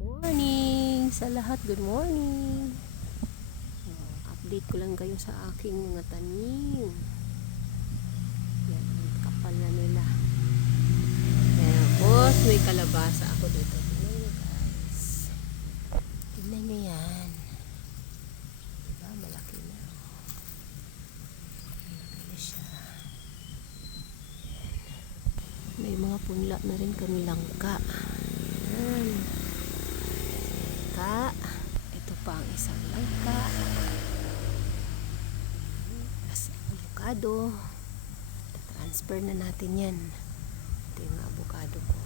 morning sa lahat. Good morning. Oh, update ko lang kayo sa aking mga tanim. Yan, kapal na nila. Tapos may kalabasa ako dito. Tingnan nyo guys. Tingnan nyo yan. Diba, malaki na. Malaki na siya. May mga punla na rin kami langka. Yan. Langka. Ito pa ang isang langka. Plus avocado. Transfer na natin yan. Ito yung avocado ko.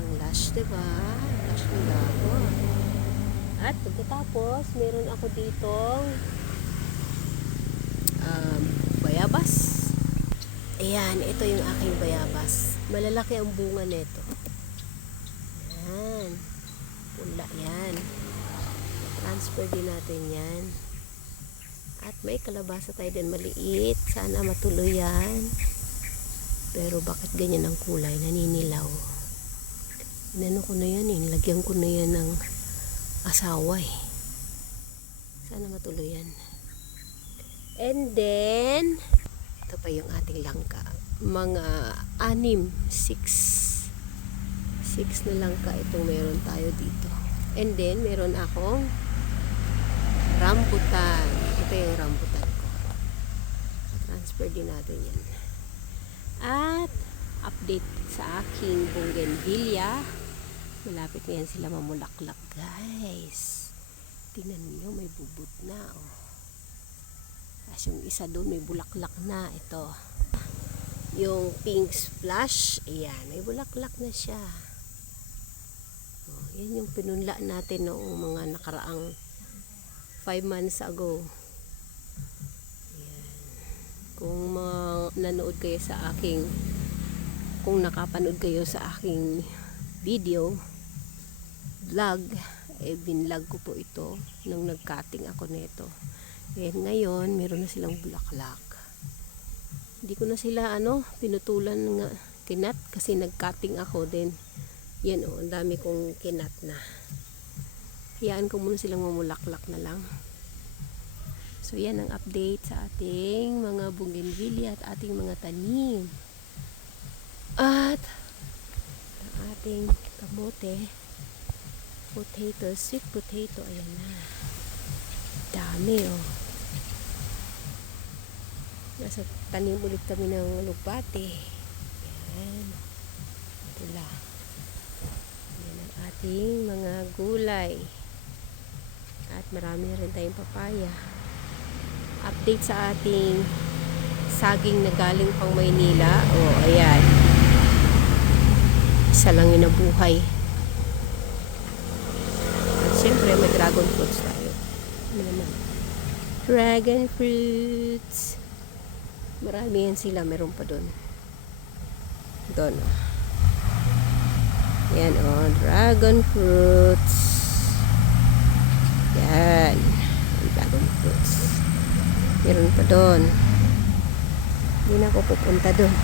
Ang lush, diba? Lush ng gago. At pagkatapos, meron ako ditong um, bayabas. Ayan, ito yung aking bayabas. Malalaki ang bunga nito. Yan. Pula yan. Transfer din natin yan. At may kalabasa tayo din maliit. Sana matuloy yan. Pero bakit ganyan ang kulay? Naninilaw. Inano ko na yan eh. Ko na yan ng asawa eh. Sana matuloy yan. And then, ito pa yung ating langka. Mga anim, six. Six na langka itong meron tayo dito. And then, meron akong rambutan. Ito yung rambutan ko. Transfer din natin yan. At, update sa aking bougainvillea. Malapit na yan sila mamulaklak, guys. Tingnan niyo may bubot na, oh. Tapos yung isa doon, may bulaklak na. Ito. Yung pink splash, ayan, may bulaklak na siya. Yan yung pinunla natin noong mga nakaraang 5 months ago. Ayan. Kung mga nanood kayo sa aking, kung nakapanood kayo sa aking video, vlog, eh binlog ko po ito nung nag-cutting ako nito. And ngayon, meron na silang bulaklak. Hindi ko na sila ano, pinutulan ng kinat kasi nag-cutting ako din. Yan o, ang dami kong kinat na. Hayaan ko muna silang mamulaklak na lang. So yan ang update sa ating mga bougainvillea at ating mga tanim. At ang ating kamote, potato, sweet potato, ayan na. Dami oh. Nasa tanim ulit kami ng lupate. Yan. Pula. Yan ang ating mga gulay. At marami na rin tayong papaya. Update sa ating saging na galing pang Maynila. O, oh, ayan. Isa lang yung nabuhay. At syempre, may dragon fruits tayo. Ano? Dragon fruits. Marami yan sila. Meron pa doon. Doon. Oh. Yan oh. Dragon fruits. Yan. Dragon fruits. Meron pa doon. Hindi na ako pupunta doon.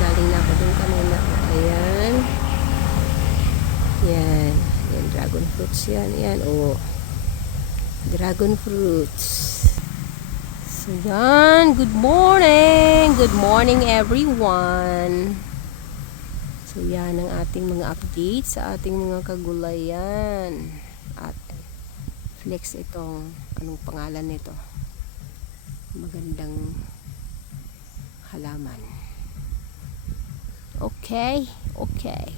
Galing na ako doon kanina. Ayan. Yan. Yan. Dragon fruits yan. Yan. Oh. Dragon fruits. So yan, good morning! Good morning everyone! So yan ang ating mga update sa ating mga kagulayan. At flex itong, anong pangalan nito? Magandang halaman. Okay, okay.